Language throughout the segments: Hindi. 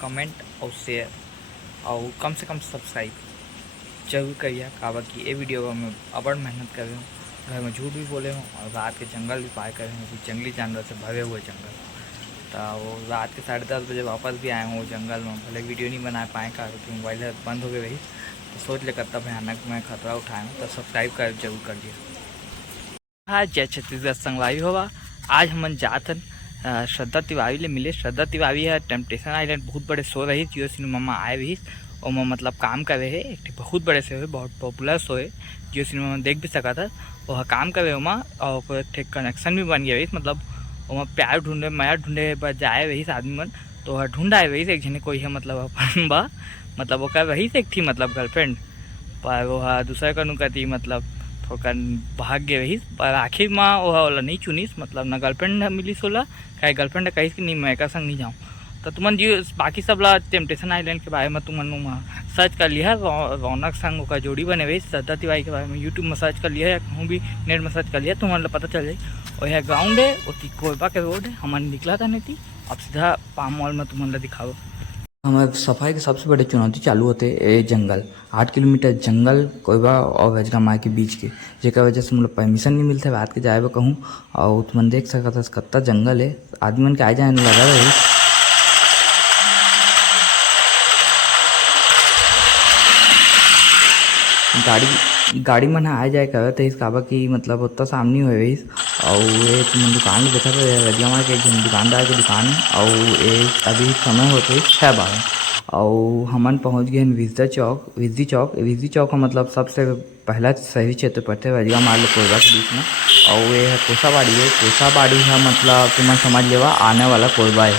कमेंट और शेयर और कम से कम सब्सक्राइब जरूर करिए। काबा की ये वीडियो में मैं अबर मेहनत कर रहा हूँ, घर में झूठ भी बोले हूँ और रात के जंगल भी पार कर रहे हूँ, जंगली जानवर से भरे हुए जंगल। तो वो रात के 10:30 बजे वापस भी आए हूँ जंगल में, भले वीडियो नहीं बना पाए क्योंकि मोबाइल बंद हो गई रही। तो सोच ले कितना भयानक मैं खतरा उठाया हूँ। तो सब्सक्राइब कर जरूर कर दिए। हाँ, जय छत्तीसगढ़ संगवारी होगा। आज हम जातन श्रद्धा तिवारी ले मिले। श्रद्धा तिवारी है टेम्पटेशन आइलैंड बहुत बड़े शो रही जियो सिनेमा में आए भी और मैं मतलब काम करे है। एक बहुत बड़े शो है, बहुत पॉपुलर शो है, जियो सिनेमा में देख भी सका था। वह काम करे वहाँ और एक कनेक्शन भी बन गया रही, मतलब वहाँ प्यार ढूंढे माया ढूंढे जाए रही आदमी मन। तो वह ढूंढ आए रही एक जने कोई है मतलब अपन बा मतलब वो कह रही से एक थी मतलब गर्लफ्रेंड, पर वह दूसरा कनु कहती मतलब थोड़ा भाग गए रही। पर आखिर में वह वाला नहीं चुनीस, मतलब ना गर्लफ्रेंड मिली सोला कहीं गर्लफ्रेंड कहीं कि नहीं मैं एक संग नहीं जाऊँ। तो तुमन जी बाकी सब ला टेम्पटेशन आइलैंड के बारे में तुमन सर्च कर लिया। रौनक संग का जोड़ी बने हुए श्रद्धा तिवारी के बारे में यूट्यूब में सर्च कर लिया या कहूँ भी नेट में सर्च कर लिया, तुम्हारा पता चल जाए। और यह ग्राउंड है, वो कोरबा के रोड है, हमारे निकला था नहीं थी। अब सीधा पाम मॉल में तुम्हारा दिखाओ। हमारे सफाई की सबसे बड़ी चुनौती चालू होते ये जंगल। 8 किलोमीटर जंगल कोयबा और वजगा माँ के बीच के, जेकर वजह से मतलब परमिशन नहीं मिलते रात के जाए कहूँ। और तुम देख सकता था कत्ता जंगल है, आदमी मन के आए जाए लगा रही। गाड़ी मन आए जाए करे थे इस काबा की मतलब उतना सामने हुए रही। और ये तुम दुकान में देखा था रजिया मार के दुकानदार की दुकान है। और ये अभी समय होते 6:12 और हमन पहुंच गए विजदी चौक का मतलब सबसे पहला शहरी क्षेत्र पड़ते है रजिया मार कोरबा के बीच में। और ये है कोसाबाड़ी है मतलब तुम समझ लेवा आने वाला कोरबा है।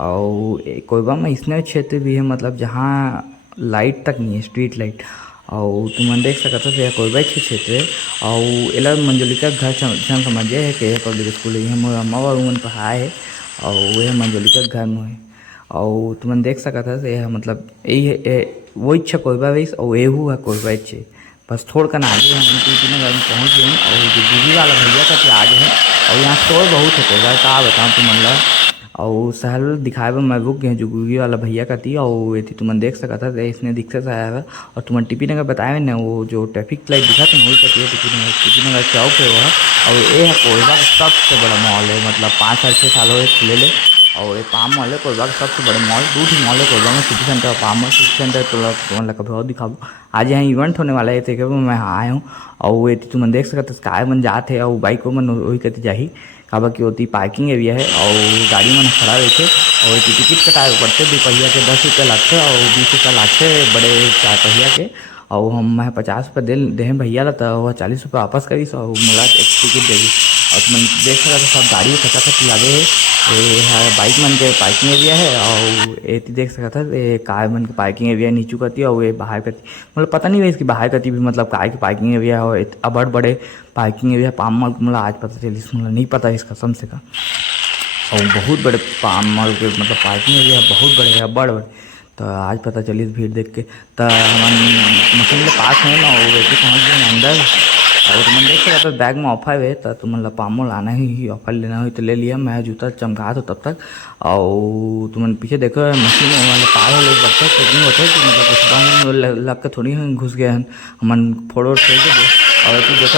और कोरबा में इसने क्षेत्र भी है मतलब जहाँ लाइट तक नहीं है, स्ट्रीट लाइट। और तुम देख सकते हो यह कोरबा के क्षेत्र है। और एला मंजुलिका घर समझे है कि पब्लिक स्कूल है, मोर अम्मा बाबू मन पढ़ाए है और वह मंजुलिका घर में है। और तुम देख सकते हो यह मतलब यही वो इच्छा कोरबा रही और एहू है कोरबा इच्छे बस थोड़ा कन आगे हम तीन घर में पहुँच गए। और जो दीदी वाला भैया का आगे है और यहाँ शोर बहुत है कोरबा का बताऊँ तुम ला। और शहर दिखाए में मैं रुक गए जो गुगी वाला भैया का थी। और ये थी तुम देख सका था इसने दिक्कत से आया है। और तुम टिपी नगर बताए ना वो जो ट्रैफिक लाइट दिखा था वही कहती है टिपी नगर चौक है वह। और ये है कोरबा का सबसे बड़ा मॉल है, मतलब 5-6 साल हो खुले ले। और ये पाम मॉल है कोरबा का सबसे बड़ा मॉल, 2 मॉल है कोरबा में, सिटी सेंटर और पाम मॉल। सिटी सेंटर तो तुम्हारा कभी और दिखाओ। आज यहाँ इवेंट होने वाला है थे मैं आया हूँ। और ये तुम देख सकते स्काई मन जाते है और बाइक मन वही कहती जाही काबा की होती पार्किंग एरिया है। और गाड़ी मन खड़ा रहते और टिकट कटाए पड़ते 2 पहिया के 10 रुपये लगते और 20 रुपये लगते बड़े 4 पहिया के। और हम मैं 50 रुपये दे भैया ला तो वह 40 रुपये वापस करीस और मोला एक टिकट दे दी। और तुम देख सकते सब गाड़ी खचाखच लगे है, बाइक मन के पार्किंग एरिया है। और ये देख सकता था ये कार मन के पार्किंग एरिया नीचू करती है और ये बाहर करती मतलब पता नहीं है इसकी बाहर करती भी मतलब कार की पार्किंग एरिया और बड़ बड़े पार्किंग एरिया पाम मॉल मतलब आज पता चली मतलब नहीं पता इसका कसम से का। और बहुत बड़े पाम मॉल के मतलब पार्किंग एरिया बहुत बड़े है बड़ बड़े। तो आज पता चली इस भीड़ देख के तो हम मशीन के पास है ना और वैसे पहुँच गए अंदर। और तुम देख सकते तो बैग में ऑफर है तो तुम पामो लाना ही ऑफर लेना हो तो ले लिया। मैं जूता चमका तो तब तक। और तुम पीछे देखो मशीन मतलब पार हो लोग बच्चे चेकिंग होते हैं कि मतलब कुछ लग के थोड़ी घुस गए हैं हमन फोटो खेल के दे। और तू देखो और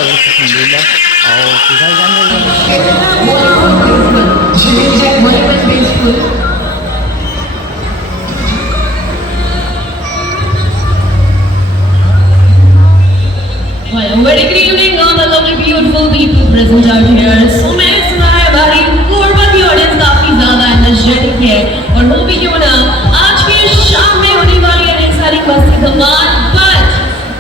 Very good evening all the lovely beautiful people present out here. So मैंने सुना है हमारी कोरबा की ऑडियंस काफी ज्यादा एनर्जेटिक है और वो भी क्यों ना आज की शाम में होने वाली है ढेर सारी मस्ती धमाल। बट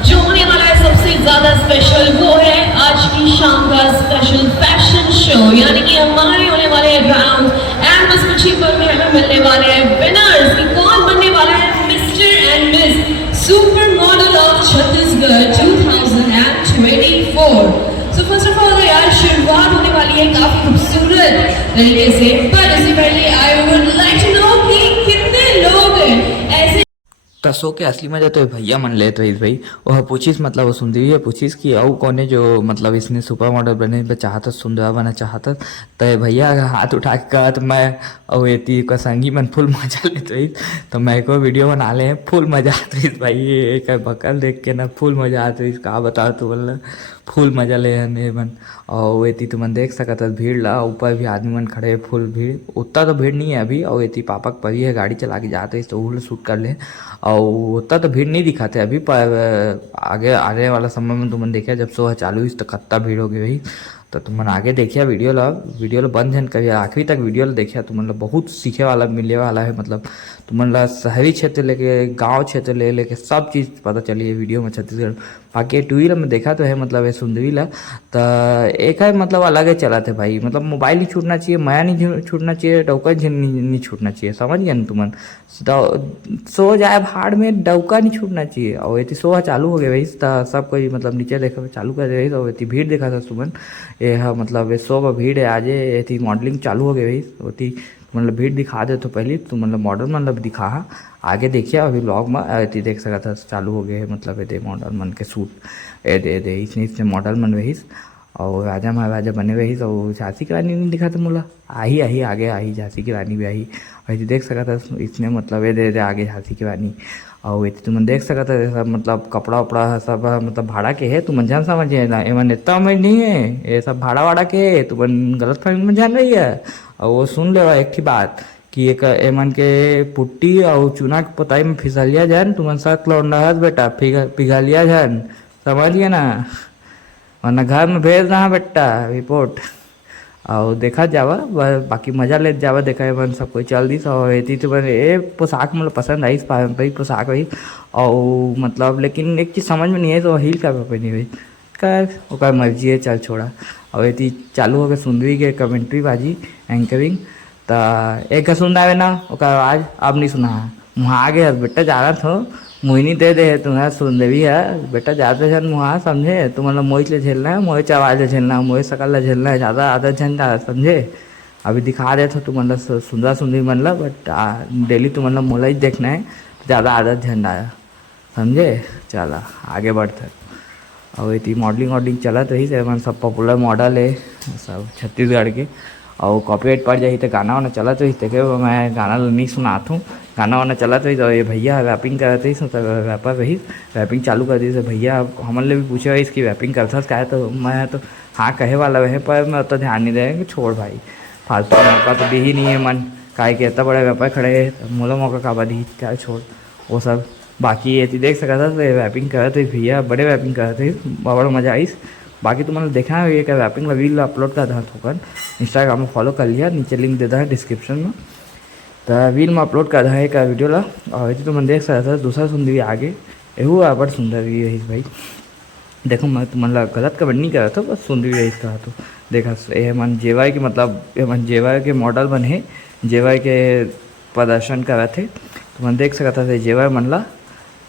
जो होने वाला है सबसे ज्यादा स्पेशल वो है आज की शाम का स्पेशल फैशन शो, यानी कि हमारे होने वाले राउंड एंड बस कुछ ही पल में हमें मिलने वाले हैं विनर्स कि कौन बनने वाला है mister and miss super model of Chhattisgarh 2024। So first of all यार शुरुआत होने वाली है काफी खूबसूरत तरीके से, पर इससे पहले I would like to know कि कितने लोग ऐसे त सो के असली मजा तो भैया मन ले तो भाई वह पूछिस मतलब वो सुंदरी है पूछिस कि औ कौने जो मतलब इसने सुपर मॉडल बने चाहत सुंदरा बना चाहत तो भैया हाथ उठा के कहत मैं और ये का संगी मन फुल मजा लेते रही तो मैं को वीडियो बना ले फुल मजा आते रही भाई एक बकल देख के ना फुल मजा आते रही कहा बता तू बोल फुल मजा ले हने मन और एती तुमन देख सकत भीड़ ला ऊपर भी आदमी मन खड़े फुल भीड़ उतना तो भीड़ नहीं है अभी और एती पापा परी है गाड़ी चला के जाते हैं तो वो शूट कर ले और उतना तो भीड़ नहीं दिखाते अभी पर आगे आने वाला समय में तुमने देखा जब शो चालू हुई तो कितना भीड़ हो गई भाई तो तुमने आगे देखिए वीडियो ला बंद है कभी आखिरी तक वीडियो ला देखिए तुमने बहुत सीखे वाला मिलने वाला है मतलब तुमने शहरी क्षेत्र लेके गांव क्षेत्र लेके सब चीज़ पता चली है वीडियो में छत्तीसगढ़ बाकी टू व्हीलर में देखा तो है मतलब ये सुंदरी ला तो एक है मतलब अलग है चला थे भाई मतलब मोबाइल नहीं छूटना चाहिए माया नहीं छूटना चाहिए डौका नहीं छूटना चाहिए समझ गया ना तुमन सो जाए भाड़ में डौका नहीं छूटना चाहिए और ये सो चालू हो गया भाई तो सब कोई मतलब नीचे देखा चालू कर रही तो ये भीड़ देखा था तुमन ये मतलब ये सो का भीड़ है आज ये मॉडलिंग चालू हो गई भाई होती मतलब भीड़ दिखा दे तो पहले तो मतलब मॉडल मतलब दिखा आगे देखिए अभी ब्लॉग में देख सका था चालू हो गए मतलब ये मॉडल मन के सूट दे इसने मॉडल मन वही और राजा महाराजा बने वही तो झांसी की रानी नहीं दिखा था मुला आई आगे आई झांसी की रानी भी आई वैसे देख सका था इसने मतलब ये दे आगे झांसी की रानी और ये तुम देख सका था सब मतलब कपड़ा वपड़ा सब मतलब भाड़ा के है तुम जान समझे ना एमन इतना में नहीं है ये सब भाड़ा वाड़ा के है तुम गलत फहमी में जान रही है और वो सुन ले एक ही बात कि एक एमन के पुट्टी और चूना के पोताई में फिसलिया जान तुम साथ लौंडा हस बेटा पिघलिया जान समझिए ना वरना घर में भेज रहा बेटा रिपोर्ट और देखा जावा बाकी मजा ले जावा देखा मन सब कोई चल दी और ये तो ये पोशाक मतलब पसंद आई पारंपरिक पोशाक वही और मतलब लेकिन एक चीज़ समझ में नहीं है तो हिल का पहनी हुई कर मर्जी है चल छोड़ा और ये चालू हो गए सुंदरी के कमेंट्री बाजी एंकरिंग तो एक का सुन आवे ना आवाज़ अब नहीं सुना वहाँ आ गए बेटा जा रहा था मोहिनी दे दे तुम्हारा सुंदरी है बेटा ज़्यादा झन मुहा समझे तो मतलब मोहित ले झेलना है मोहित आवाज़ ले झेलना है मोहित सकल ले झेलना है ज़्यादा आदत झन ज़्यादा समझे अभी दिखा रहे थे तो मतलब सुंदरी मतलब बट डेली तो मतलब मोला ही देखना है ज़्यादा आदत झन आया समझे चला आगे बढ़ते और ये मॉडलिंग चला तो ही से मतलब सब पॉपुलर मॉडल है सब छत्तीसगढ़ के और कॉपीराइट पड़ जाए तो गाना वाना चला तो देखे मैं गाना नहीं सुनाता हूँ गाना वाना चला तो ये भैया रैपिंग कर रहे थे रैपर वही रैपिंग चालू कर दी तो भैया हमने भी पूछा इसकी रैपिंग करता क्या तो मैं तो हाँ कहे वाला वह पर मैं उतना ध्यान नहीं देंगे छोड़ भाई फालतू मौका तो दे ही नहीं है मन काहे के इतना बड़े व्यापार खड़े है मोला मौका काबा दी क्या छोड़ वो सब बाकी ये देख सका था तो रैपिंग कर रहे थे भैया बड़े रैपिंग कर रहे थे बड़ा मज़ा आई बाकी तुमने देखा है ये क्या रैपिंग का रील अपलोड कर था थोकन इंस्टाग्राम में फॉलो कर लिया नीचे लिंक देता है डिस्क्रिप्शन में तो रील में अपलोड कर रहा है एक वीडियो ला और ये तुम देख सकता था दूसरा सुंदरी आगे एहू बड़ सुंदर है भाई देखो मैं तुम्हारा गलत कमेंट नहीं कर रहा था बस सुंदरी रही कहा तो देखा ये मन जेवाई के मतलब ये मन जेवाई के मॉडल बने जेवाई के प्रदर्शन कर रहे थे तो मैं देख सकता था जेवाई मनला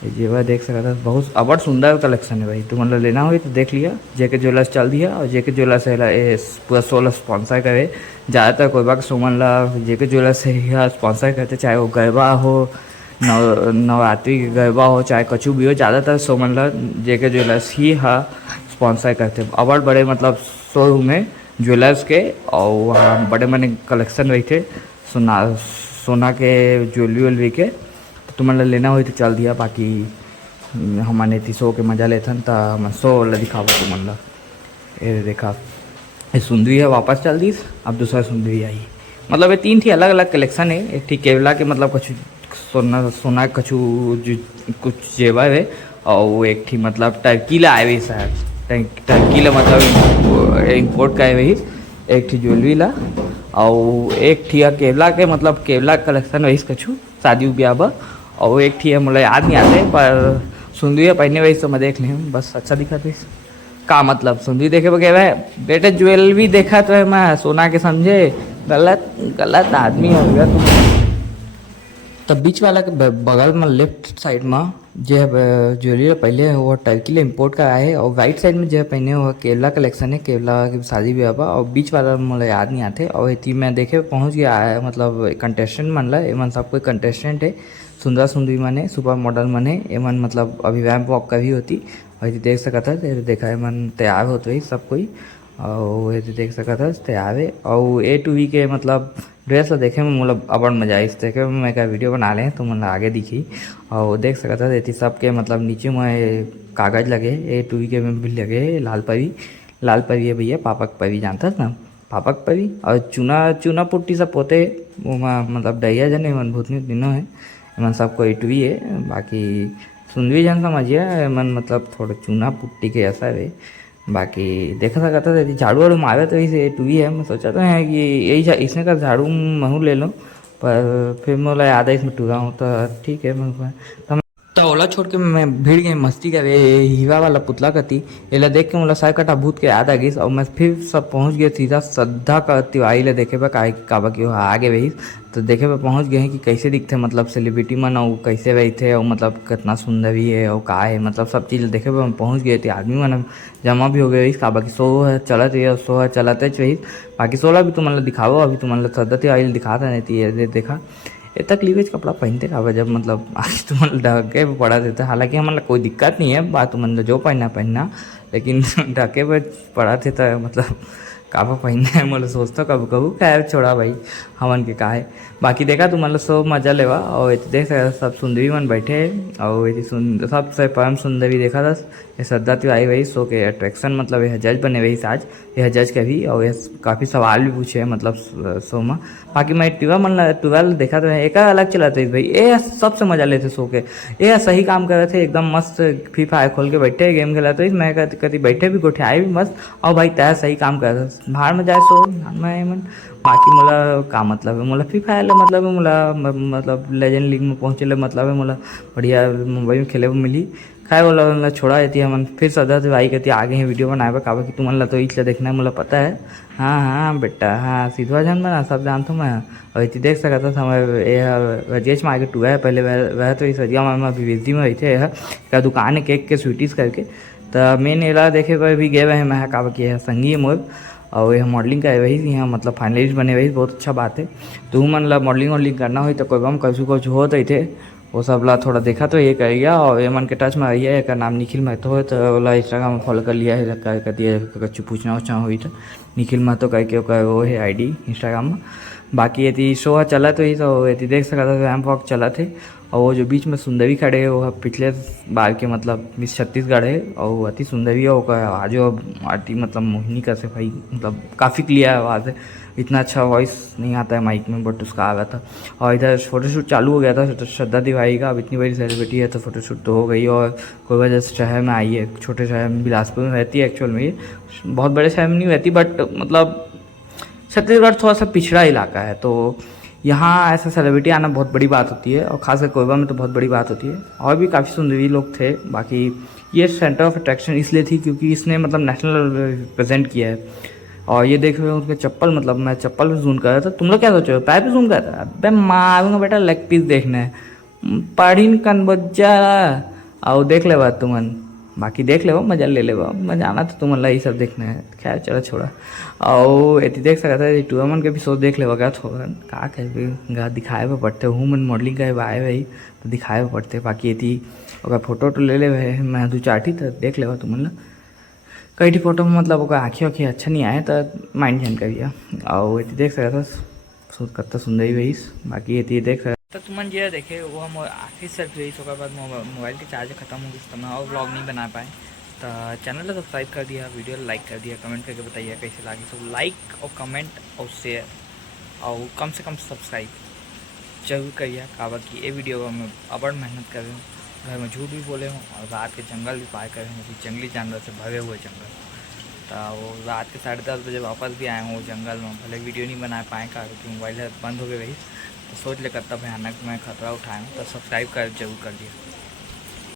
जेवर देख सकता था बहुत अबड़ सुंदर कलेक्शन है भाई तो मतलब लेना हो तो देख लिया जेके ज्वेलर्स चल दिया और जेके ज्वेलर्स है पूरा 16 स्पॉन्सर करे ज़्यादातर कोई बात सुमन ला जेके ज्वेलर्स है स्पॉन्सर करते चाहे वो गरबा हो नवरात्रि के गरबा हो चाहे कछु भी हो ज़्यादातर सुमन ला जेके ज्वेलर्स ही है स्पॉन्सर करते अबड़ बड़े मतलब शोरूम है ज्वेलर्स के और वहाँ बड़े बड़े कलेक्शन रही थे सोना के ज्वेलरी के तुम्हारा लेना हो तो चल दिया बाकी हमने थी शो के मजा लेते तो हम शो वाला दिखाओ तुम्हारा ये देखा ये सुंदरी है वापस चल दी अब दूसरा सुंदरी आई मतलब ये तीन थी अलग अलग कलेक्शन है एक थी केवला के मतलब कुछ सोना कछु कुछ जेवर है और एक थी मतलब टर्कीला आए हुई शायद टर्कीला मतलब इम्पोर्ट का है वही एक थी ज्वेलरी ला और एक थी केवला के मतलब केवला कलेक्शन वही कछु शादी ब्याह और एक थी मतलब याद नहीं आते पर सुंदरी पहने वही तो मैं देख लें बस अच्छा दिखा था का मतलब सुंदरी देखे बगैर है बेटे ज्वेलरी देखा तो है मैं सोना के समझे गलत आदमी हो गया तुम तब बीच वाला के बगल में लेफ्ट साइड में जो है ज्वेलरी पहले वो टर्की ले इम्पोर्ट का है और राइट साइड में जो है पहने वो केवला कलेक्शन है, केवला की शादी ब्याह बा और बीच वाला मुझे याद नहीं आते। और इतनी मैं देखे पहुंच गया है, मतलब कंटेस्टेंट मन ला एमन सब कोई कंटेस्टेंट है, सुंदर सुंदरी मने सुपर मॉडल मने एमन मतलब अभी रैम्प वॉक का भी होती और देख सकता है, देखा है मन तैयार होते ही सब कोई और देख सकता है तैयार है। और ए टू वी के मतलब ड्रेस ला देखे में मतलब अबड़ मजा आई, देखे में मैं का वीडियो बना लें तो मतलब आगे दिखी और देख सकता है सबके मतलब नीचे में कागज लगे ए टू वी के में भी लगे लाल परी है भैया, पापक परी जानता ना, पापक परी और चूना पुट्टी सब पोते वो मतलब डैया जन मन भूतनी दिनों है मन सबको ए टू वी है। बाकी सुंदरी जन समझिए मन मतलब थोड़ा चूना पुट्टी के ऐसा है। बाकी देखा सकता था झाड़ू वाड़ू मारे तो इसे टू ही है, मैं सोचा था है कि यही इसने का झाड़ू मैं ले लूँ पर फिर मैं याद है इसमें टूरा हूँ तो ठीक है मैं तो ओला छोड़ के मैं भीड़ गई मस्ती करे हीरा वाला पुतला कती एला देख के मतलब साय कटा भूत के याद आ गई और मैं फिर सब पहुंच गए सीधा श्रद्धा का तिवारी ले देखे पे काबा की आगे वही तो देखे पे पहुंच गए हैं कि कैसे दिखते मतलब सेलिब्रिटी मन और कैसे वही थे और मतलब कितना सुंदर भी है और का है मतलब सब चीज़ देखे पे हम पहुंच गए थे। आदमी मन जमा भी हो गए काबा की शो है चलत है शो है चलते वही बाकी सोला भी तुम मतलब दिखाओ अभी तुम मतलब श्रद्धा तिवारी दिखाता नहीं थी देखा इतना क्लीवेज कपड़ा पहनते का जब मतलब आज तो मतलब ढके पे पड़ा देता, हालांकि हमारा कोई दिक्कत नहीं है बात मतलब जो पहनना लेकिन ढके पे पड़ा थे तो मतलब काबा पहनना है मतलब सोचता कब कबू खैर छोड़ा भाई हमन के का है। बाकी देखा तो मतलब सब मजा लेवा और देख सब सुंदरी मन बैठे और सबसे परम सुंदरी देखा था ये श्रद्धा तिवारी वही शो के अट्रैक्शन मतलब यह जज बने वही आज यह जज के भी और यह काफ़ी सवाल भी पूछे मतलब शो में। बाकी मैं ट्वेल्व देखा तो एक अलग चला था भाई ये सबसे मजा लेते शो के ये सही काम कर रहे थे एकदम मस्त फ्री फायर खोल के बैठे गेम खेला तो मैं कभी बैठे भी गोठे भी मस्त और भाई तय सही काम कर रहा था बाहर में जाए सो मैं मन बाकी मोला का मतलब है मोला फ्री फायर मतलब मोला मतलब लेजेंड लीग में पहुँचे मतलब है मोला बढ़िया मुंबई में खेले मिली खाए बोला मतलब छोड़ा जाती है मन फिर श्रद्धा तिवारी कहती आगे ही वीडियो बनाए काबा कि तुम मतलब तो इसलिए देखना है मुझे पता है हाँ बेटा हाँ सीधवा जान बना सब जानता हूँ मैं और इतनी देख सकता था मैं रजेश में आगे टूआ है पहले वह तो इस सदिया में अभी विजदी में रही थे यह दुकान है केक के स्वीटीज़ करके तो मेन एला देखे पर भी गए हैं मैं काबा की है संगी मोर और यह मॉडलिंग का है वही यहाँ मतलब फाइनलिस्ट बने वही बहुत अच्छा बात है। तो मतलब मॉडलिंग करना हो तो कोई बम कुछ हो तो थे वो सब ला थोड़ा देखा तो ये करिएगा और ये मन के टच में आइए एक नाम निखिल महतो है तो ओला इंस्टाग्राम में फॉलो कर लिया है कर दिया कुछ पूछना उछना हुई तो निखिल महतो करके वो है आईडी इंस्टाग्राम में। बाकी यदि शो चला तो ही तो यदि देख सकता था रैम्प वॉक चला थे और वो जो बीच में सुंदरी खड़े है वो पिछले बार के मतलब मिस छत्तीसगढ़ है और अति सुंदरी है वो आज आरती मतलब मोहिनी का से भाई मतलब काफ़ी क्लियर आवाज़ है, इतना अच्छा वॉइस नहीं आता है माइक में बट उसका आ गया था। और इधर फोटोशूट चालू हो गया था श्रद्धा तिवारी का, अब इतनी बड़ी सेलिब्रिटी है तो फोटोशूट तो हो गई और कोई वजह से शहर में आई है, छोटे शहर में बिलासपुर में रहती है एक्चुअल में, ये बहुत बड़े शहर में नहीं रहती बट मतलब छत्तीसगढ़ थोड़ा सा पिछड़ा इलाका है तो यहाँ ऐसा सेलिब्रिटी आना बहुत बड़ी बात होती है और खासकर कोरबा में तो बहुत बड़ी बात होती है। और भी काफ़ी सुंदरी लोग थे। बाकी ये सेंटर ऑफ अट्रैक्शन इसलिए थी क्योंकि इसने मतलब नेशनल रिप्रेजेंट किया है। और ये देख रहे हो उनके चप्पल, मतलब मैं चप्पल पे जूम कर रहा था, तुम लोग क्या सोचो पैर पे जूम कर रहा था? अबे मारूंगा बेटा, लेग पीस देखना है पढ़ी कन बच्चा और देख ले बात तुमन, बाकी देख ले मजा ले ले मजा आना तो तुम ये सब देखना है। खैर चलो छोड़ा। और एती देख सकता है टूर्नामेंट के भी शो देख ले क्या थोड़ा का कह दिखाए पे पड़ते हूँ मन मॉडलिंग का आए भाई तो दिखाए पे पड़ते। बाकी एती अगर फोटो तो ले ले मैं दो चाटी तो देख ले तुम मतलब कई फोटो में मतलब आँखें वाँखें अच्छा नहीं आए तो माइंड जन करिए। और ये देख सकता था कत्ता सुंदर ही वही। बाकी ये देख सकता तो तुमन जो देखे वो हम आखिरी सेल्फ रही उसके बाद मोबाइल के चार्ज खत्म हो गई तो मैं और ब्लॉग नहीं बना पाए। तो चैनल को सब्सक्राइब कर दिया, वीडियो लाइक कर दिया, कमेंट करके बताइए कैसे लगी। सब लाइक और कमेंट और शेयर और कम से कम सब्सक्राइब जरूर करिए। काबा की ये वीडियो को मैं अबड़ मेहनत कर रहा हूँ, घर में झूठ भी बोले हूँ और रात के जंगल भी पार कर रहे हैं, जंगली जानवर से भरे हुए जंगल। तो वो रात के 10:30 बजे वापस भी आए हूँ जंगल में, भले वीडियो नहीं बना पाए क्योंकि मोबाइल बंद हो गई रही। तो सोच ले कितना भयानक मैं खतरा उठाया हूँ। तो सब्सक्राइब कर जरूर कर दिया।